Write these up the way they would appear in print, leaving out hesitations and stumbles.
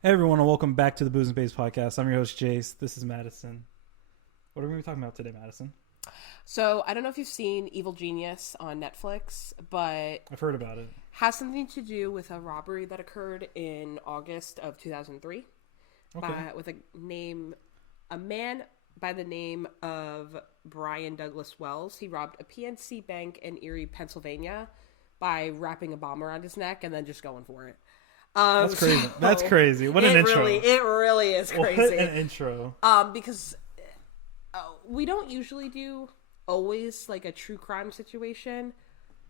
Hey everyone, and welcome back to the Booze and Base podcast. I'm your host Jace. This is Madison. What are we going to be talking about today, Madison? So, I don't know if you've seen Evil Genius on Netflix, but I've heard about it. has something to do with a robbery that occurred in August of 2003 Okay. with a man by the name of Brian Douglas Wells. He robbed a PNC bank in Erie, Pennsylvania by wrapping a bomb around his neck and then just going for it. That's crazy. That's crazy. What an intro. It really is crazy. What an intro. Because we don't usually do always like a true crime situation,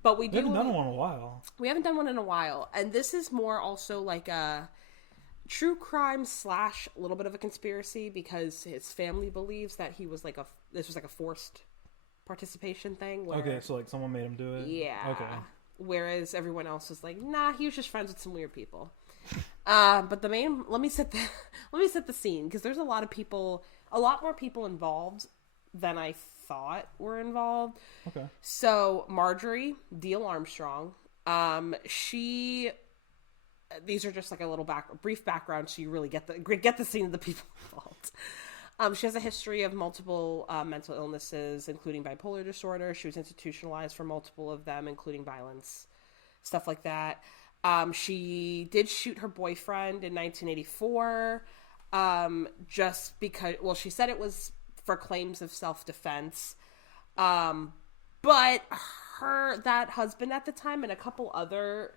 but we haven't done one in a while. We haven't done one in a while, and this is more also like a true crime / a little bit of a conspiracy because his family believes that this was like a forced participation thing. Where, Okay, so like someone made him do it? Yeah. Okay. Whereas everyone else was like, nah, he was just friends with some weird people. But let me set the scene because there's a lot more people involved than I thought were involved. Okay. So Marjorie Deal Armstrong, these are just like a little brief background so you really get the scene of the people involved. She has a history of multiple mental illnesses, including bipolar disorder. She was institutionalized for multiple of them, including violence, stuff like that. She did shoot her boyfriend in 1984, just because, well, she said it was for claims of self-defense. But that husband at the time and a couple other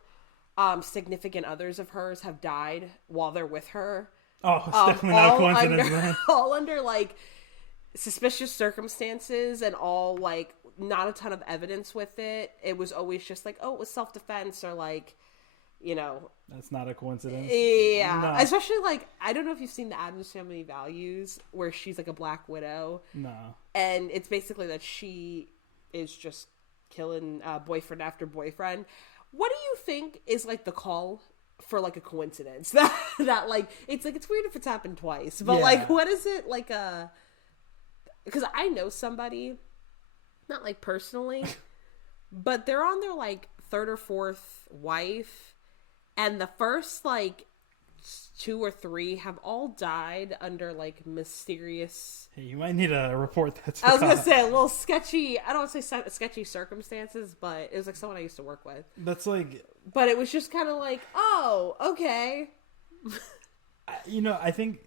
significant others of hers have died while they're with her. Oh, it's definitely not a coincidence, man. All under, like, suspicious circumstances and all, like, not a ton of evidence with it. It was always just like, oh, it was self-defense or, like, you know. That's not a coincidence. Yeah. No. Especially, like, I don't know if you've seen the Addams Family Values where she's, like, a black widow. No. And it's basically that she is just killing boyfriend after boyfriend. What do you think is, like, the call for like a coincidence that like it's weird if it's happened twice, but like what is it like because I know somebody, not like personally, but they're on their like third or fourth wife, and the first like 2 or 3 have all died under like mysterious. Hey, you might need to report that to I was gonna say a little sketchy. I don't want to say sketchy circumstances, but it was like someone I used to work with. That's like. But it was just kind of like, oh, okay. I think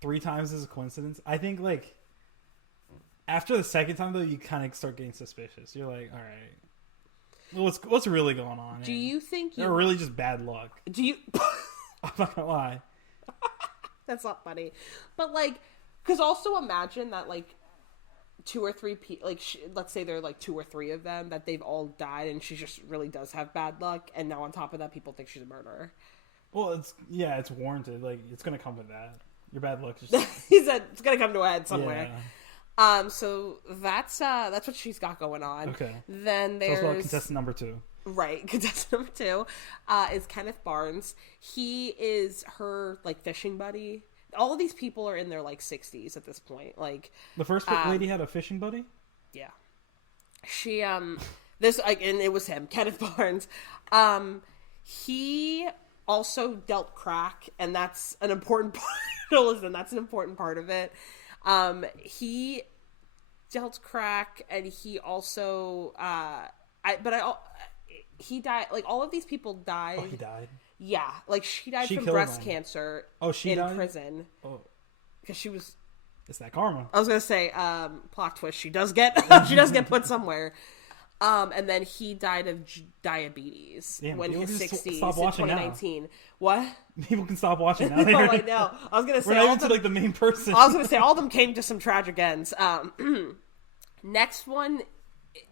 3 times is a coincidence. I think like after the second time though, you kind of start getting suspicious. You're like, all right, what's really going on? Do you think they're really just bad luck? Do you? I'm not gonna lie. That's not funny, but like, because also imagine that like 2 or 3 people, like let's say there are like 2 or 3 of them that they've all died, and she just really does have bad luck, and now on top of that, people think she's a murderer. Well, it's warranted. Like it's gonna come with that. Your bad luck. Just... He said it's gonna come to a head somewhere. Yeah. So that's what she's got going on. Okay. Then there's about contestant number 2. Right, contestant number 2 is Kenneth Barnes. He is her like fishing buddy. All of these people are in their like 60s at this point. Like the first lady had a fishing buddy. Yeah, she this like, and it was him, Kenneth Barnes. He also dealt crack, and that's an important part. Listen, that's an important part of it. He dealt crack, and he also he died. Like all of these people died. Oh, he died. Yeah, like she died from breast cancer. Oh, she in died? prison. Oh, because she was. It's that karma. I was gonna say, plot twist. She does get put somewhere. And then he died of diabetes when he was 60s in 2019. Now. What? People can stop watching now. No, I know. I was gonna say we're not even to like the main person. I was gonna say all of them came to some tragic ends. Next one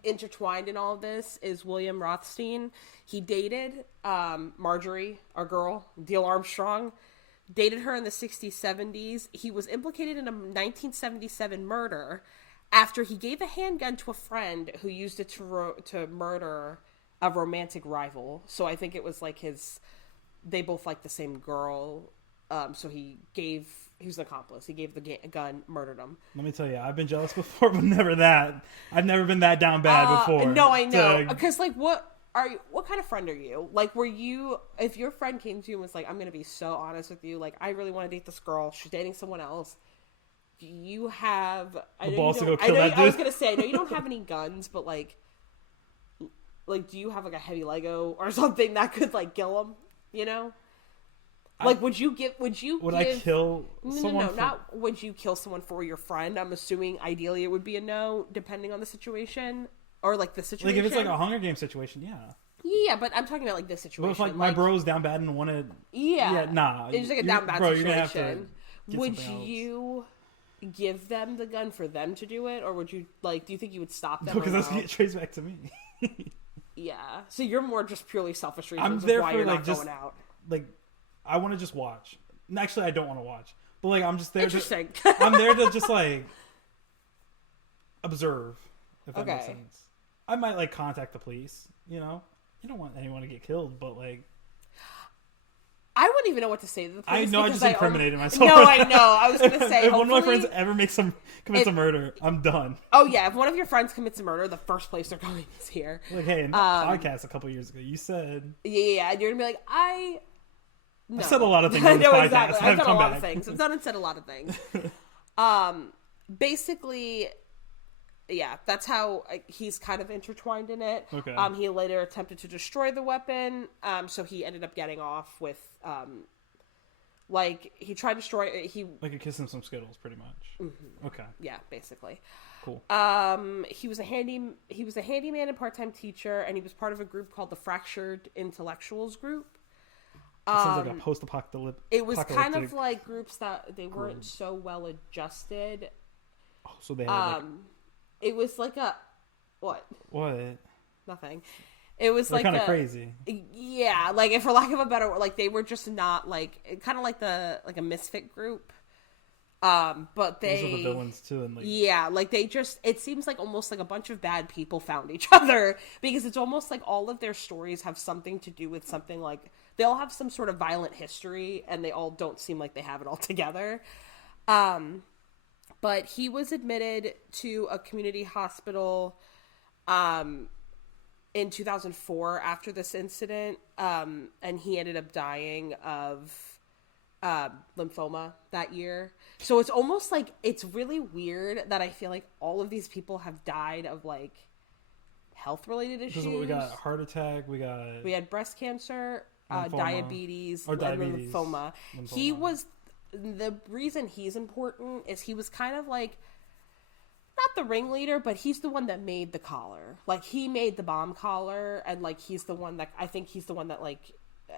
intertwined in all of this is William Rothstein. He dated Marjorie, our girl, Deal Armstrong. Dated her in the 60s, 70s. He was implicated in a 1977 murder after he gave a handgun to a friend who used it to murder a romantic rival. So I think it was like they both liked the same girl. So he was an accomplice. He gave the gun, murdered him. Let me tell you, I've been jealous before, but never that. I've never been that down bad before. No, I know. Because like what what kind of friend are you? Like, were you, if your friend came to you and was like, I'm going to be so honest with you, like, I really want to date this girl, she's dating someone else, do you have, the balls to go kill that dude? I was going to say, I know you don't have any guns, but like, do you have like a heavy Lego or something that could like kill him, you know? Like, would I kill someone? No, not would you kill someone for your friend? I'm assuming ideally it would be a no, depending on the situation. Or, like, the situation. Like, if it's, like, a Hunger Games situation, yeah. Yeah, but I'm talking about, like, this situation. But if, like, my bro's down bad and wanted... Yeah. Nah. It's just, like, a down bad situation. You're gonna have to would you give them the gun for them to do it? Or would you, like, do you think you would stop them? No, because that's going to get traced back to me. Yeah. So you're more just purely selfish reasons I'm there of why for, you're like, not just, going out. Like, I want to just watch. Actually, I don't want to watch. But, like, I'm just there Interesting. I'm there to just, like, observe, if that makes sense. I might, like, contact the police, you know? You don't want anyone to get killed, but, like... I wouldn't even know what to say to the police. I know I just incriminated myself. No, I know. I was going to say, if one of my friends ever commits a murder, I'm done. Oh, yeah. If one of your friends commits a murder, the first place they're going is here. Like, hey, in that podcast a couple years ago, you said... Yeah, and you're going to be like, No. I've said a lot of things I on this know, podcast. exactly. I've done a lot back. of things. I've done and said a lot of things. Basically... Yeah, that's how he's kind of intertwined in it. Okay. He later attempted to destroy the weapon, so he ended up getting off with, like, he tried to destroy it. Like a kiss and some Skittles, pretty much. Mm-hmm. Okay. Yeah, basically. Cool. He was a handyman and part-time teacher, and he was part of a group called the Fractured Intellectuals Group. That sounds like a post-apocalyptic. It was kind of like groups that they weren't so well adjusted. Oh, so they had it was like a... What? Nothing. It was They're like kind of crazy. Yeah, like, for lack of a better word, like, they were just not, like, kind of like a misfit group. But they... Those are the villains, too. And, like... Yeah, like, they just... It seems like almost like a bunch of bad people found each other. Because it's almost like all of their stories have something to do with something, like... They all have some sort of violent history, and they all don't seem like they have it all together. But he was admitted to a community hospital in 2004 after this incident, and he ended up dying of lymphoma that year. So it's almost like, it's really weird that I feel like all of these people have died of, like, health-related issues. We got heart attack, we had breast cancer, diabetes, and lymphoma. He was... The reason he's important is he was kind of like, not the ringleader, but he's the one that made the collar. Like, he made the bomb collar, and, like, he's the one that, I think he's the one that, like,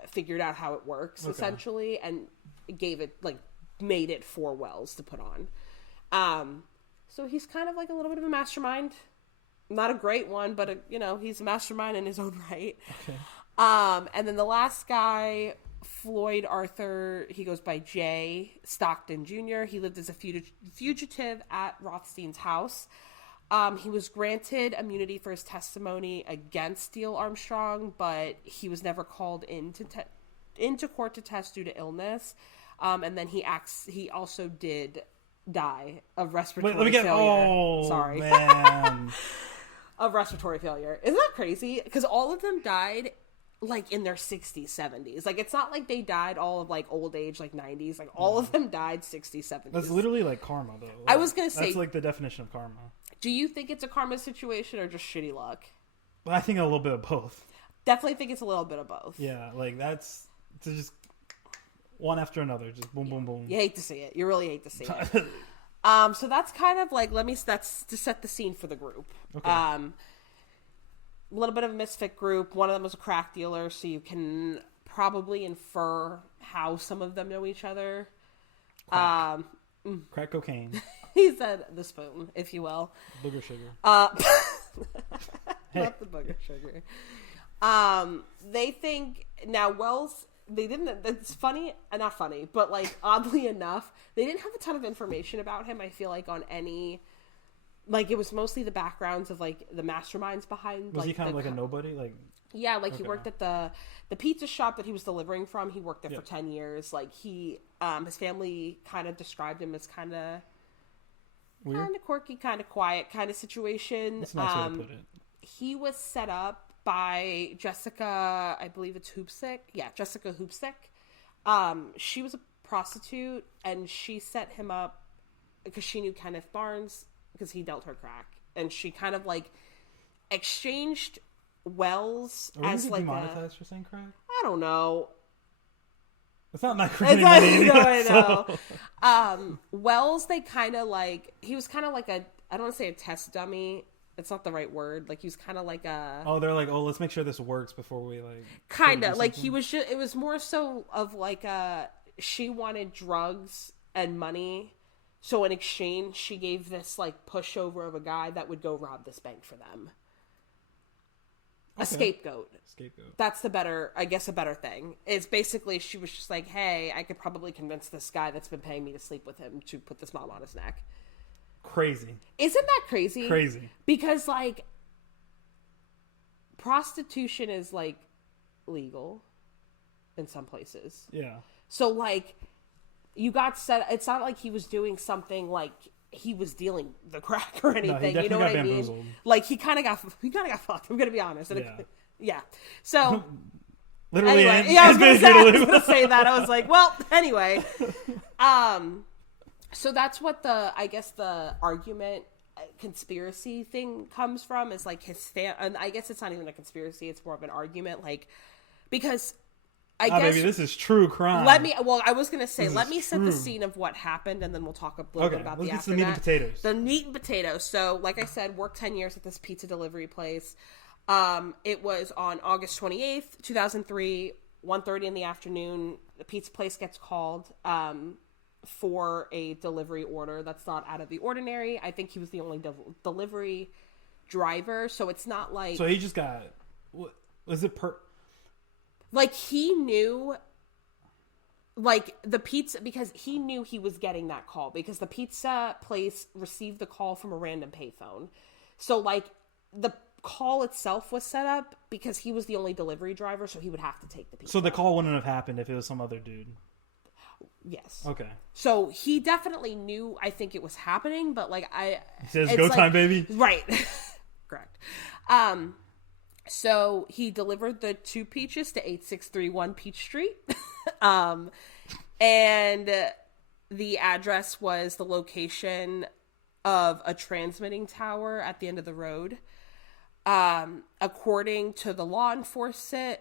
figured out how it works, essentially, and gave it, like, made it for Wells to put on. So he's kind of like a little bit of a mastermind. Not a great one, but, he's a mastermind in his own right. Okay. And then the last guy... Floyd Arthur, he goes by Jay Stockton Jr. He lived as a fugitive at Rothstein's house. He was granted immunity for his testimony against Steele Armstrong, but he was never called into court to test due to illness. And then he also did die of respiratory failure. Oh, sorry, man. Of respiratory failure. Isn't that crazy? Because all of them died like in their 60s, 70s. Like, it's not like they died all of, like, old age, like 90s. Like, all of them died 60s, 70s. That's literally like karma, though. I was gonna say, that's like the definition of karma. Do you think it's a karma situation or just shitty luck? Well, I think a little bit of both. Definitely think it's a little bit of both. Yeah, like, that's to just one after another, just boom, boom, boom. You hate to see it. You really hate to see it. So that's kind of like, that's to set the scene for the group. Okay. A little bit of a misfit group. One of them was a crack dealer, so you can probably infer how some of them know each other. Crack cocaine. He said the spoon, if you will. Booger sugar. Not the booger sugar. They think now Wells. They didn't. It's funny, not funny, but like oddly enough, they didn't have a ton of information about him. I feel like on any. Like, it was mostly the backgrounds of, like, the masterminds behind, Was he kind of like a nobody? Like, yeah, like, he worked at the pizza shop that he was delivering from. He worked there for 10 years. Like, his family kind of described him as kind of quirky, kind of quiet kind of situation. That's a nice way to put it. He was set up by Jessica, I believe it's Hoopsick. Yeah, Jessica Hoopsick. She was a prostitute, and she set him up because she knew Kenneth Barnes because he dealt her crack, and she kind of like exchanged Wells as like demonetized for saying crack. I don't know. It's not crazy. I know. Wells, they kind of like he was kind of like I don't want to say a test dummy. It's not the right word. Like he was kind of like a. Oh, they're like, let's make sure this works before we like. Kind of like he was just. It was more so of like she wanted drugs and money, so in exchange she gave this like pushover of a guy that would go rob this bank for them. A scapegoat. That's the better, I guess, a better thing. It's basically she was just like, hey, I could probably convince this guy that's been paying me to sleep with him to put this bomb on his neck. Crazy. Isn't that crazy? Crazy. Because, like, prostitution is, like, legal in some places. Yeah. So, like, you got set... It's not like he was doing something, like, he was dealing the crack or anything. No, you know what I bamboozled. mean? Like, he kind of got fucked. I'm going to be honest. And yeah. So... Literally, anyway, I was going to say that. I was like, well, anyway. So that's what I guess the argument conspiracy thing comes from is like and I guess it's not even a conspiracy, it's more of an argument, like, because I guess baby, this is true crime. I was going to say, let me set the scene of what happened and then we'll talk a little bit about the aftermath. The meat and potatoes. The meat and potatoes. So, like I said, worked 10 years at this pizza delivery place. It was on August 28th, 2003, 1:30 in the afternoon. The pizza place gets called, for a delivery order that's not out of the ordinary. I think he was the only delivery driver, so it's not like... So he just got... Was it Like, he knew... Like, the pizza... Because he knew he was getting that call, because the pizza place received the call from a random payphone. So, like, the call itself was set up because he was the only delivery driver, so he would have to take the pizza. So the call wouldn't have happened if it was some other dude? Yes. Okay. So he definitely knew, I think it was happening, but like he says, go time, baby. Right. Correct. So he delivered the 2 peaches to 8631 Peach Street. And the address was the location of a transmitting tower at the end of the road. According to the law enforcement,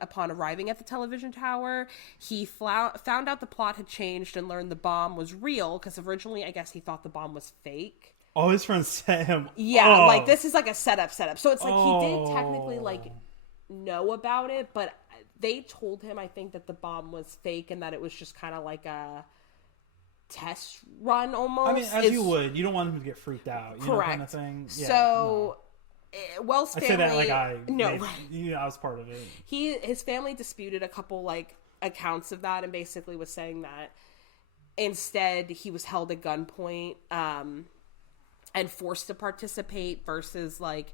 upon arriving at the television tower, he found out the plot had changed and learned the bomb was real, because originally, I guess, he thought the bomb was fake. Oh, his friend set him Yeah, like, this is like a setup. So it's like he did technically, like, know about it, but they told him, I think, that the bomb was fake and that it was just kind of like a test run almost. I mean, as you would. You don't want him to get freaked out. You correct. Know, kind of thing. Yeah, so... Wells' family... I say that like I was part of it. His family disputed a couple, like, accounts of that and basically was saying that instead he was held at gunpoint and forced to participate versus, like,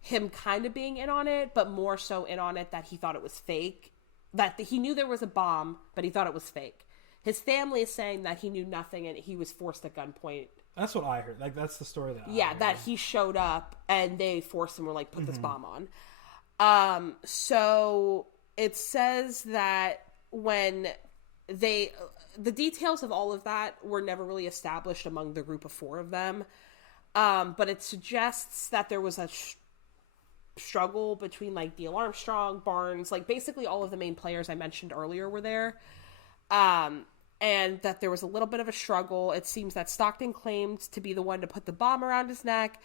him kind of being in on it, but more so in on it that he thought it was fake. That he knew there was a bomb, but he thought it was fake. His family is saying that he knew nothing and he was forced at gunpoint. That's what I heard. Like, that's the story that I heard. That he showed up and they forced him, or like, put this bomb on. So it says that when the details of all of that were never really established among the group of 4 of them. But it suggests that there was a struggle between, like, Neil Armstrong, Barnes, like, basically all of the main players I mentioned earlier were there. And that there was a little bit of a struggle. It seems that Stockton claimed to be the one to put the bomb around his neck.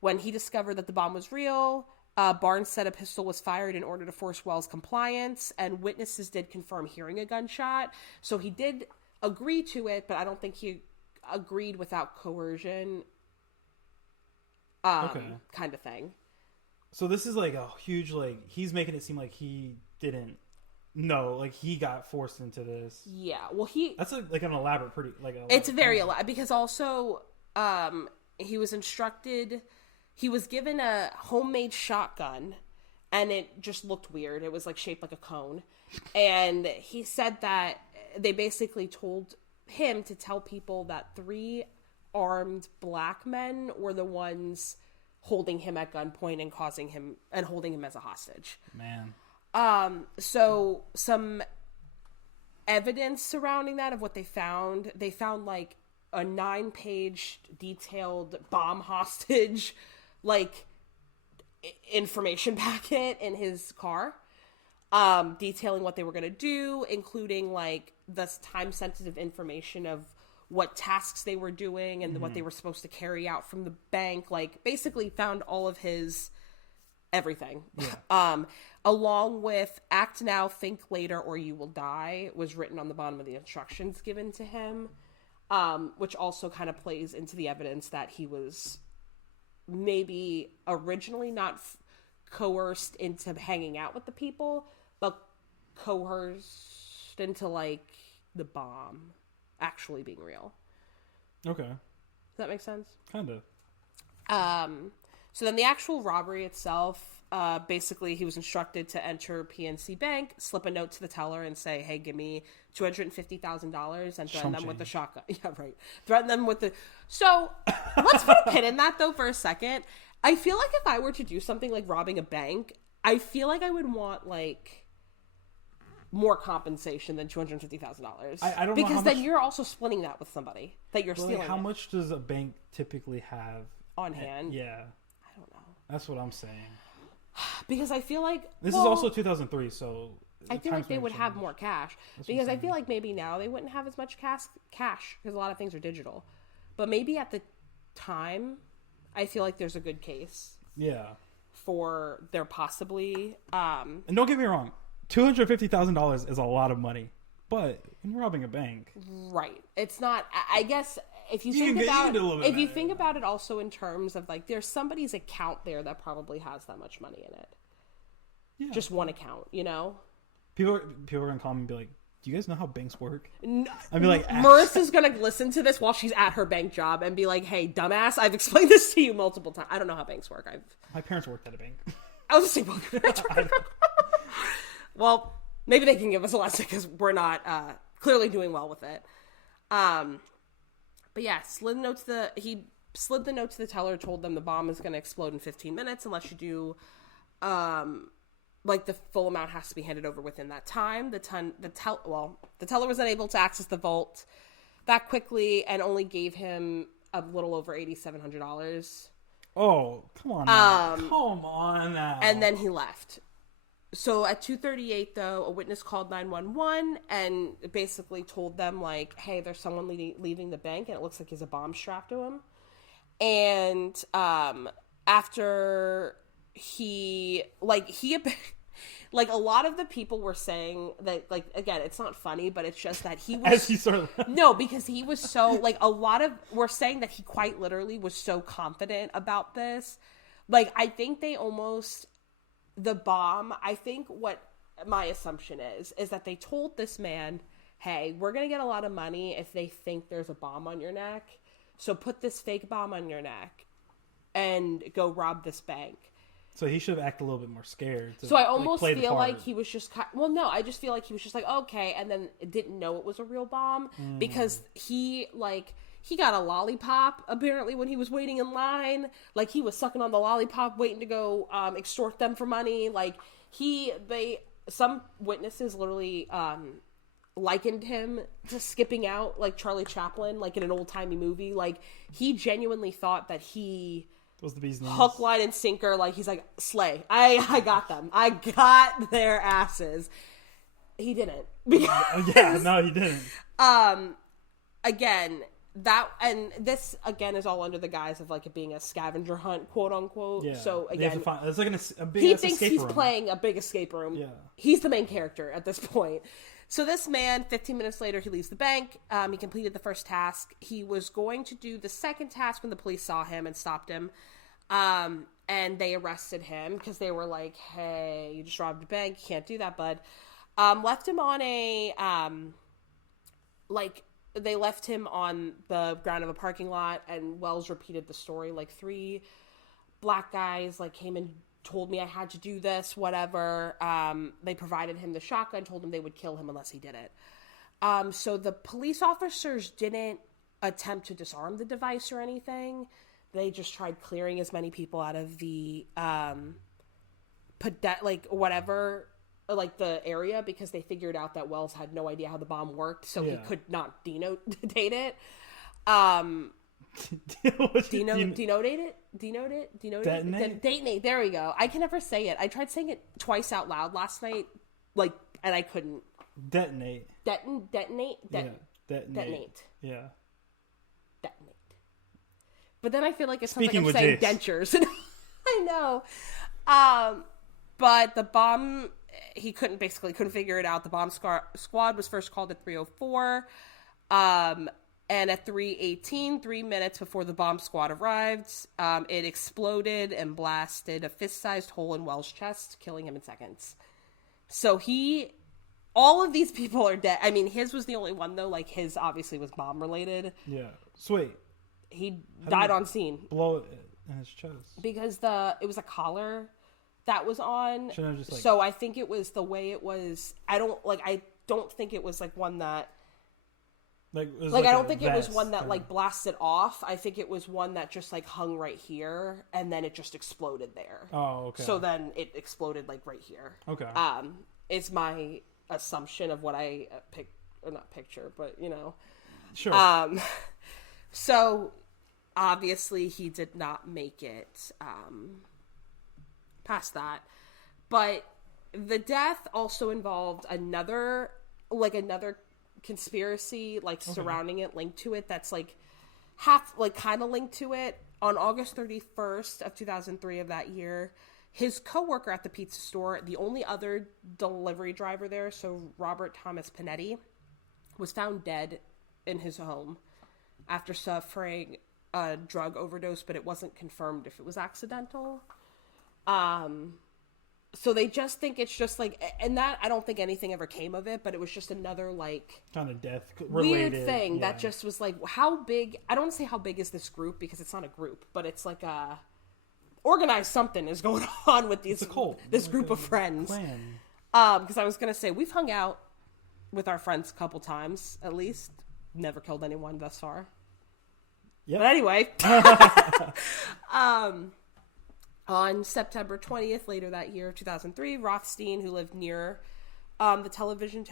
When he discovered that the bomb was real, Barnes said a pistol was fired in order to force Wells' compliance, and witnesses did confirm hearing a gunshot. So he did agree to it, but I don't think he agreed without coercion, kind of thing. So this is like a huge, like, he's making it seem like he didn't know, like, he got forced into this. Yeah, well, that's like an elaborate, it's very elaborate, because also, he was instructed, he was given a homemade shotgun, and it just looked weird. It was, like, shaped like a cone. And he said that they basically told him to tell people that 3 armed black men were the ones holding him at gunpoint and holding him as a hostage. Man. So some evidence surrounding that of what they found like a 9-page detailed bomb hostage, like, information packet in his car, detailing what they were going to do, including, like, the time-sensitive information of what tasks they were doing and what they were supposed to carry out from the bank. Like, basically found all of his everything. Yeah. Along with act now, think later, or you will die was written on the bottom of the instructions given to him, which also kind of plays into the evidence that he was maybe originally not coerced into hanging out with the people, but coerced into, like, the bomb actually being real. Okay. Does that make sense? Kind of. So then the actual robbery itself, basically he was instructed to enter PNC Bank, slip a note to the teller and say, hey, give me $250,000 and threaten them with the shotgun. Yeah, right. Threaten them with the... So let's put a pin in that, though, for a second. I feel like if I were to do something like robbing a bank, I feel like I would want, like, more compensation than $250,000. I don't know because how then much... you're also splitting that with somebody that you're stealing. Like, how much does a bank typically have on hand? Yeah. I don't know. That's what I'm saying. Because I feel like... This is also 2003, so... I feel like they would have more cash. Because I feel like maybe now they wouldn't have as much cash because a lot of things are digital. But maybe at the time, I feel like there's a good case. Yeah. For there possibly... And don't get me wrong, $250,000 is a lot of money. But when you're robbing a bank... Right. It's not... I guess... If you think about it also in terms of, like, there's somebody's account there that probably has that much money in it. Yeah. Just one account, you know? People are going to call me and be like, do you guys know how banks work? No, I'd be like... Marissa's going to listen to this while she's at her bank job and be like, hey, dumbass, I've explained this to you multiple times. I don't know how banks work. My parents worked at a bank. I was just saying, well, maybe they can give us a lesson because we're not clearly doing well with it. But yeah, he slid the note to the teller, told them the bomb is going to explode in 15 minutes unless you do, like, the full amount has to be handed over within that time. The teller was unable to access the vault that quickly and only gave him a little over $8,700. Oh, come on now. Come on now. And then he left. So at 2:38, though, a witness called 911 and basically told them, like, hey, there's someone leaving the bank, and it looks like he has a bomb strapped to him. And after like, a lot of the people were saying that, like, again, it's not funny, but it's just that he was... As he sort of... No, because he was so, like, a lot of... We're saying that he quite literally was so confident about this. Like, I think they almost... The bomb, I think what my assumption is that they told this man, hey, we're going to get a lot of money if they think there's a bomb on your neck. So put this fake bomb on your neck and go rob this bank. So he should have acted a little bit more scared. So I almost feel like he was just... Well, no, I just feel like he was just like, okay, and then didn't know it was a real bomb because he, like... He got a lollipop, apparently, when he was waiting in line. Like, he was sucking on the lollipop, waiting to go extort them for money. Like, some witnesses literally likened him to skipping out, like Charlie Chaplin, like in an old-timey movie. Like, he genuinely thought that he... was the bee's knees. Hook, line, and sinker. Like, he's like, slay. I got them. I got their asses. He didn't. Because, no, he didn't. Again... this again is all under the guise of, like, it being a scavenger hunt, quote unquote. Yeah. So again, it's like a big he thinks escape he's room. playing a big escape room. Yeah, he's the main character at this point. So this man, 15 minutes later, he leaves the bank. He completed the first task. He was going to do the second task when the police saw him and stopped him. And they arrested him because they were like, "Hey, you just robbed a bank. You can't do that, bud." Left him on a They left him on the ground of a parking lot, and Wells repeated the story. Like, 3 black guys, like, came and told me I had to do this, whatever. They provided him the shotgun, told him they would kill him unless he did it. So the police officers didn't attempt to disarm the device or anything. they just tried clearing as many people out of the like the area, because they figured out that Wells had no idea how the bomb worked, so he could not date it. Detonate. There we go. I can never say it. I tried saying it twice out loud last night, and I couldn't. Detonate. Detonate. Yeah. Detonate. Yeah. Detonate. But then I feel like it sounds like I'm saying dentures. I know. But the bomb, he couldn't figure it out. The bomb squad was first called at 3:04. And at 3:18, 3 minutes before the bomb squad arrived, it exploded and blasted a fist-sized hole in Wells' chest, killing him in seconds. So all of these people are dead. I mean, his was the only one, though. Like, his obviously was bomb-related. Yeah. Sweet. He died on scene. Blow it in his chest. Because it was a collar that was on. Just, so I think it was the way it was. I don't think it was, like, one that... I don't think it was one that like blasted off. I think it was one that just like hung right here, and then it just exploded there. Oh, okay. So then it exploded like right here. Okay. It's my assumption of what I not picture, but you know. Sure. So obviously he did not make it past that, but the death also involved another conspiracy surrounding it, linked to it, that's kind of linked to it. On August 31st of 2003 of that year, his co-worker at the pizza store, the only other delivery driver there, so Robert Thomas Panetti, was found dead in his home after suffering a drug overdose, but it wasn't confirmed if it was accidental. So they just think it's just and that, I don't think anything ever came of it, but it was just another kind of death related weird thing that just was how big, I don't want to say how big is this group, because it's not a group, but it's like a organized something is going on with this group of friends. Because I was going to say, we've hung out with our friends a couple times, at least. Never killed anyone thus far. Yep. But anyway. On September 20th, later that year, 2003, Rothstein, who lived near the television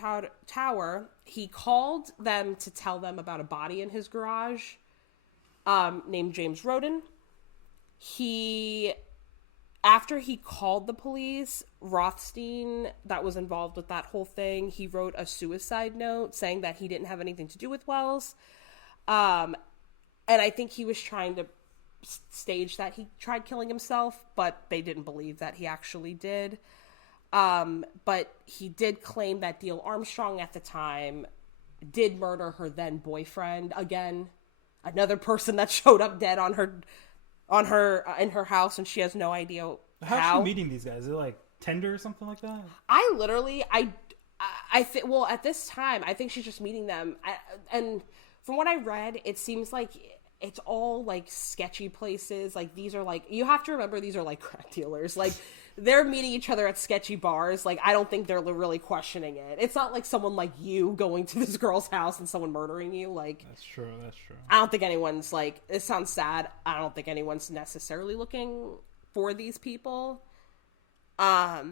tower, he called them to tell them about a body in his garage named James Roden. After he called the police, Rothstein, that was involved with that whole thing, he wrote a suicide note saying that he didn't have anything to do with Wells. And I think he was trying to stage that he tried killing himself, but they didn't believe that he actually did. But he did claim that Dale Armstrong at the time did murder her then boyfriend. Again, another person that showed up dead in her house, and she has no idea how. How's she meeting these guys? Is it Tinder or something like that? At this time, I think she's just meeting them. And from what I read, it seems like it's all sketchy places. These are you have to remember, these are crack dealers. They're meeting each other at sketchy bars. I don't think they're really questioning it. It's not like someone like you going to this girl's house and someone murdering you. That's true. I don't think anyone's it sounds sad. I don't think anyone's necessarily looking for these people. But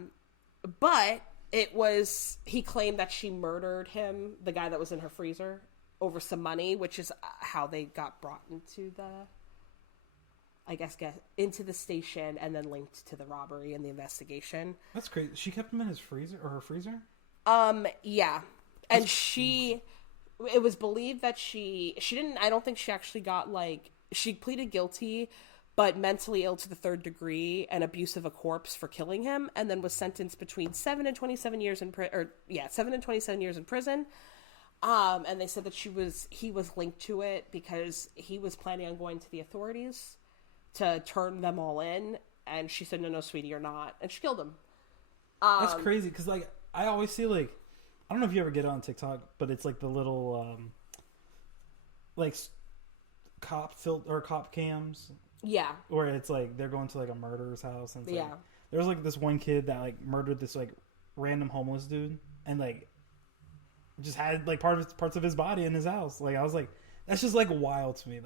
he claimed that she murdered him, the guy that was in her freezer, over some money, which is how they got brought into into the station and then linked to the robbery and the investigation. That's crazy. She kept him in his freezer, or her freezer? Yeah. And it was believed that she didn't, I don't think she actually got she pleaded guilty, but mentally ill to the third degree and abuse of a corpse for killing him, and then was sentenced between 7 and 27 years in prison. And they said that he was linked to it because he was planning on going to the authorities to turn them all in, and she said, no, sweetie, you're not, and she killed him. That's crazy, because I always see I don't know if you ever get it on TikTok, but it's the little cop cams. Yeah. Where it's they're going to a murderer's house, and it's there's this one kid that murdered this random homeless dude, and just had parts of his body in his house. I was that's just wild to me.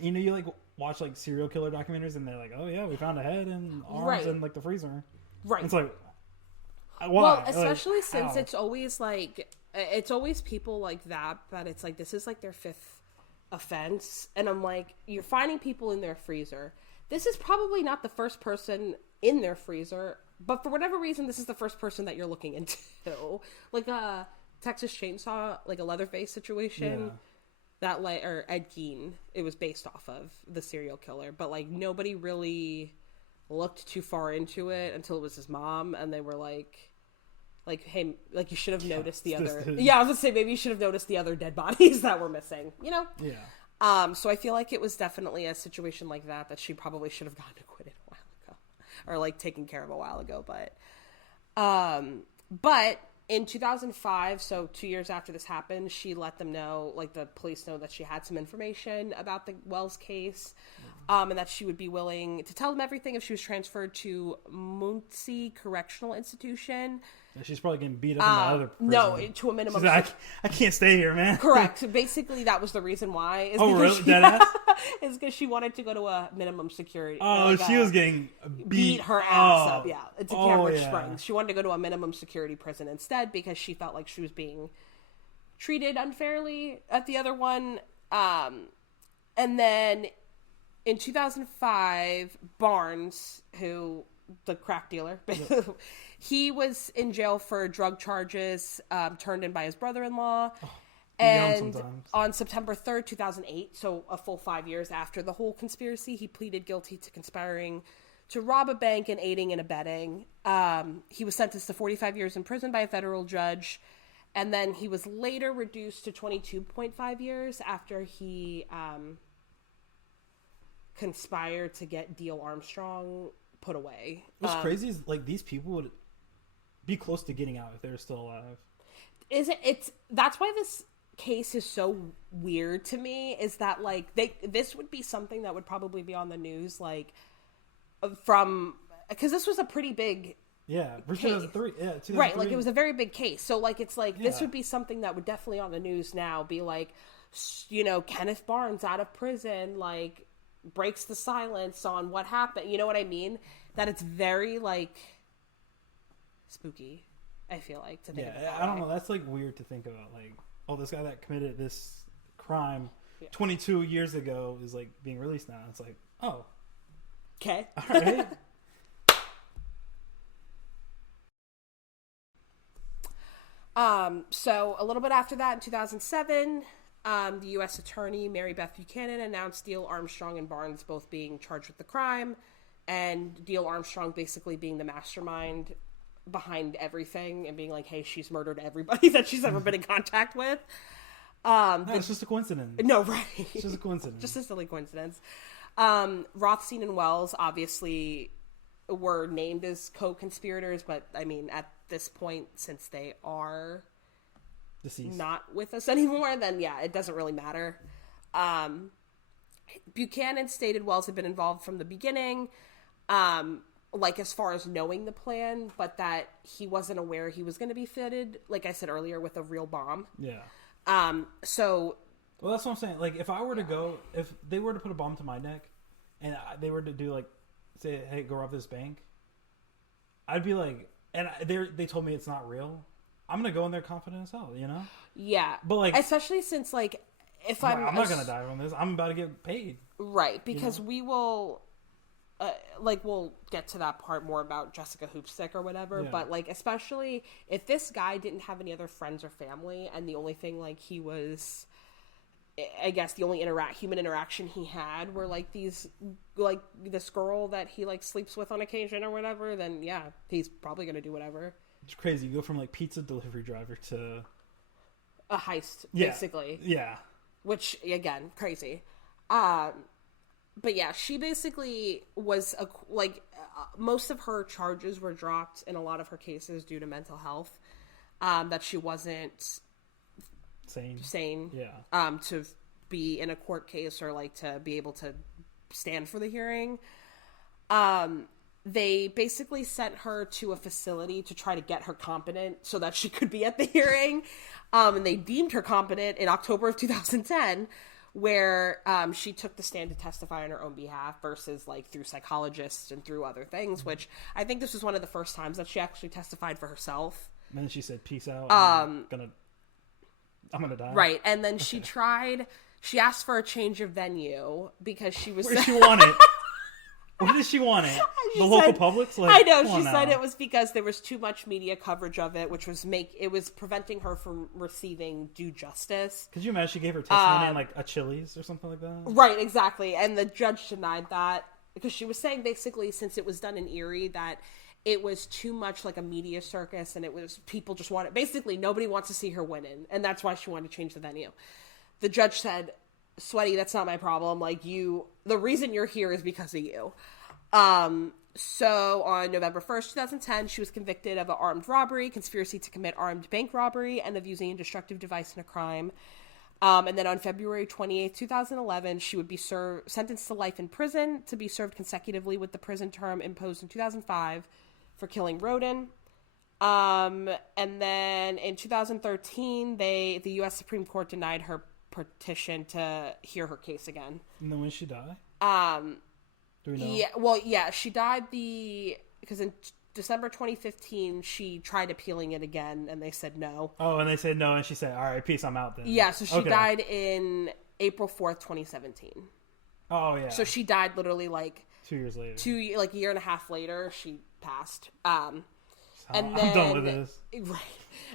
You know, you like watch like serial killer documentaries, and they're like, "Oh yeah, we found a head and arms in like the freezer." Right. It's like, why? Well, especially like, since how? it's always people like that, but it's like this is like their fifth offense, and I'm like, you're finding people in their freezer. This is probably not the first person in their freezer, but for whatever reason, this is the first person that you're looking into, like a Texas Chainsaw, like a Leatherface situation. Yeah. That or Ed Gein, it was based off of the serial killer, but like nobody really looked too far into it until it was his mom, and they were like, hey, like you should have noticed the other. Yeah, I was gonna say maybe you should have noticed the other dead bodies that were missing. You know. Yeah. So I feel like it was definitely a situation like that she probably should have gotten acquitted a while ago, or like taken care of a while ago. But in 2005, so 2 years after this happened, she let them know, like the police know, that she had some information about the Wells case, and that she would be willing to tell them everything if she was transferred to Muncie Correctional Institution. And she's probably getting beat up in the other prison. No, to a minimum. She's like, I can't stay here, man. Correct. Basically, that was the reason why. Really? Deadass? Is because she wanted to go to a minimum security. Oh, she was getting beat her ass up. Yeah, it's a Cambridge yeah. Springs. She wanted to go to a minimum security prison instead because she felt like she was being treated unfairly at the other one. And then in 2005, Barnes, who the crack dealer, he was in jail for drug charges turned in by his brother-in-law. And on September 3rd, 2008, so a full 5 years after the whole conspiracy, he pleaded guilty to conspiring to rob a bank and aiding and abetting. He was sentenced to 45 years in prison by a federal judge, and then he was later reduced to 22.5 years after he conspired to get Deal Armstrong put away. What's crazy is like these people would be close to getting out if they were still alive. That's why this case is so weird to me, is that like this would be something that would probably be on the news, like because this was a pretty big 2003 right, like it was a very big case, so like it's like this would be something that would definitely on the news now be like, you know, Kenneth Barnes out of prison, like breaks the silence on what happened, you know what I mean? That it's very like spooky, I feel like, to think about that I don't way. know, that's like weird to think about, like, oh, this guy that committed this crime 22 years ago is like being released now. It's like, oh, okay, all right. So a little bit after that, in 2007, the U.S. Attorney Mary Beth Buchanan announced Deal Armstrong and Barnes both being charged with the crime, and Deal Armstrong basically being the mastermind behind everything and being like, hey, she's murdered everybody that she's ever been in contact with. No, it's just a coincidence. No, right. It's just a coincidence. Just a silly coincidence. Rothstein and Wells obviously were named as co-conspirators, but I mean, at this point, since they are deceased, not with us anymore, then yeah, it doesn't really matter. Buchanan stated Wells had been involved from the beginning, like as far as knowing the plan, but that he wasn't aware he was going to be fitted, like I said earlier, with a real bomb. Yeah. So. Well, that's what I'm saying. Like, if I were to go, if they were to put a bomb to my neck, and they were to do like, say, hey, go rob this bank, I'd be like, and they told me it's not real. I'm gonna go in there confident as hell, you know? Yeah, but like, especially since like, if I'm not gonna die from this. I'm about to get paid, right? Because we will. Like, we'll get to that part more about Jessica Hoopstick or whatever, but, like, especially if this guy didn't have any other friends or family, and the only thing, like, he was, I guess, the only human interaction he had were, like, these, like, this girl that he, like, sleeps with on occasion or whatever, then, yeah, he's probably gonna do whatever. It's crazy. You go from, like, pizza delivery driver to... a heist, basically. Yeah. Which, again, crazy. But yeah, she basically was most of her charges were dropped in a lot of her cases due to mental health, that she wasn't sane, to be in a court case or like to be able to stand for the hearing. They basically sent her to a facility to try to get her competent so that she could be at the hearing. And they deemed her competent in October of 2010, where she took the stand to testify on her own behalf versus like through psychologists and through other things, which I think this was one of the first times that she actually testified for herself. And then she said, peace out. I'm gonna die. Right. And then she asked for a change of venue because she was... Where did she want it? Where did she want it? The local Publix? Like, I know. She said it was because there was too much media coverage of it, which was it was preventing her from receiving due justice. Could you imagine she gave her testimony in like a Chili's or something like that? Right, exactly. And the judge denied that because she was saying basically since it was done in Erie that it was too much like a media circus and it was people just wanted... Basically, nobody wants to see her winning, and that's why she wanted to change the venue. The judge said, Sweaty, that's not my problem. Like, the reason you're here is because of you. So on November 1st, 2010, she was convicted of an armed robbery, conspiracy to commit armed bank robbery, and of using a destructive device in a crime. And then on February 28th, 2011, she would be sentenced to life in prison to be served consecutively with the prison term imposed in 2005 for killing Roden. And then in 2013, the U.S. Supreme Court denied her petition to hear her case again. And then when did she die? Do we know? Yeah, she died because in December 2015 she tried appealing it again and they said no. Oh, and they said no, and she said, all right, peace, I'm out then. Yeah, so she died in April 4th, 2017. Oh, yeah. So she died literally like 2 years later. Like a year and a half later, she passed. I'm done with this. Right.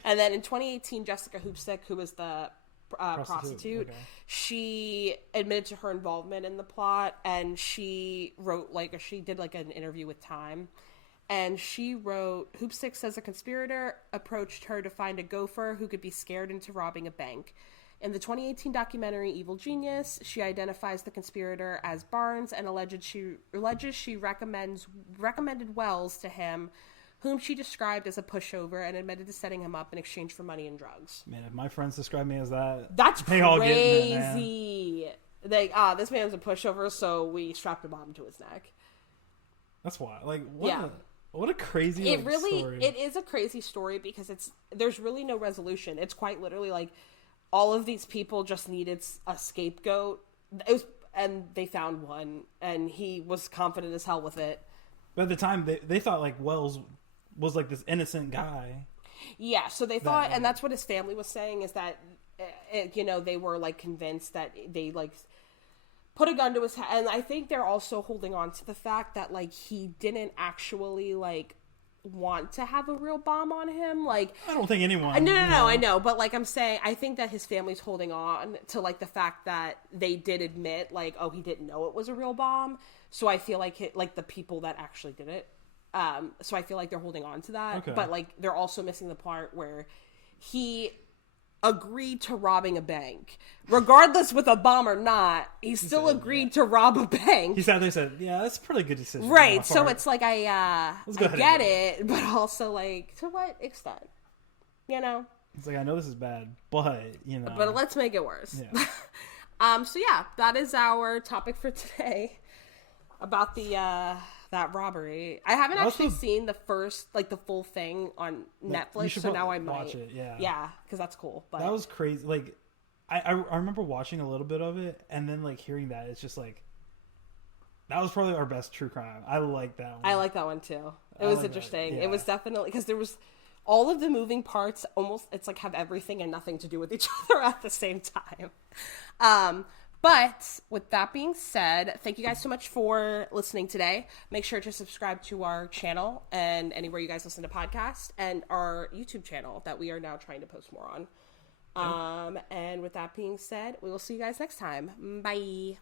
And then in 2018, Jessica Hoopstick, who was the prostitute. Okay. She admitted to her involvement in the plot, and she wrote she did an interview with Time, and she wrote, Hoopstick says a conspirator approached her to find a gopher who could be scared into robbing a bank. In the 2018 documentary Evil Genius, she identifies the conspirator as Barnes and alleges she recommended Wells to him, whom she described as a pushover and admitted to setting him up in exchange for money and drugs. Man, if my friends describe me as that, that's they crazy. This man's a pushover, so we strapped a bomb to his neck. That's wild. Like, what a crazy story. It is a crazy story because there's really no resolution. It's quite literally like all of these people just needed a scapegoat. And they found one, and he was confident as hell with it. But at the time, they thought like Wells was like this innocent guy. Yeah, so they thought, and that's what his family was saying, is that, they were like convinced that they like put a gun to his head. And I think they're also holding on to the fact that like he didn't actually like want to have a real bomb on him. Like, I don't think anyone. No, I know, but like I'm saying, I think that his family's holding on to like the fact that they did admit like, oh, he didn't know it was a real bomb. So I feel like the people that actually did it. So I feel like they're holding on to that. Okay. But like they're also missing the part where he agreed to robbing a bank. Regardless with a bomb or not, he still agreed to rob a bank. He sat there and said, yeah, that's a pretty good decision. Right. So it's like I get it, but also like to what extent? It's like, I know this is bad, but But let's make it worse. Yeah. So yeah, that is our topic for today. About that robbery. I haven't actually seen the first, like, the full thing on Netflix, so now I might watch it. Yeah, because that's cool. But that was crazy. Like, I remember watching a little bit of it, and then like hearing that, it's just like that was probably our best true crime. I like that one. I like that one too. It was interesting. Yeah. It was definitely because there was all of the moving parts. Almost, it's like have everything and nothing to do with each other at the same time. But with that being said, thank you guys so much for listening today. Make sure to subscribe to our channel and anywhere you guys listen to podcasts, and our YouTube channel that we are now trying to post more on. And with that being said, we will see you guys next time. Bye.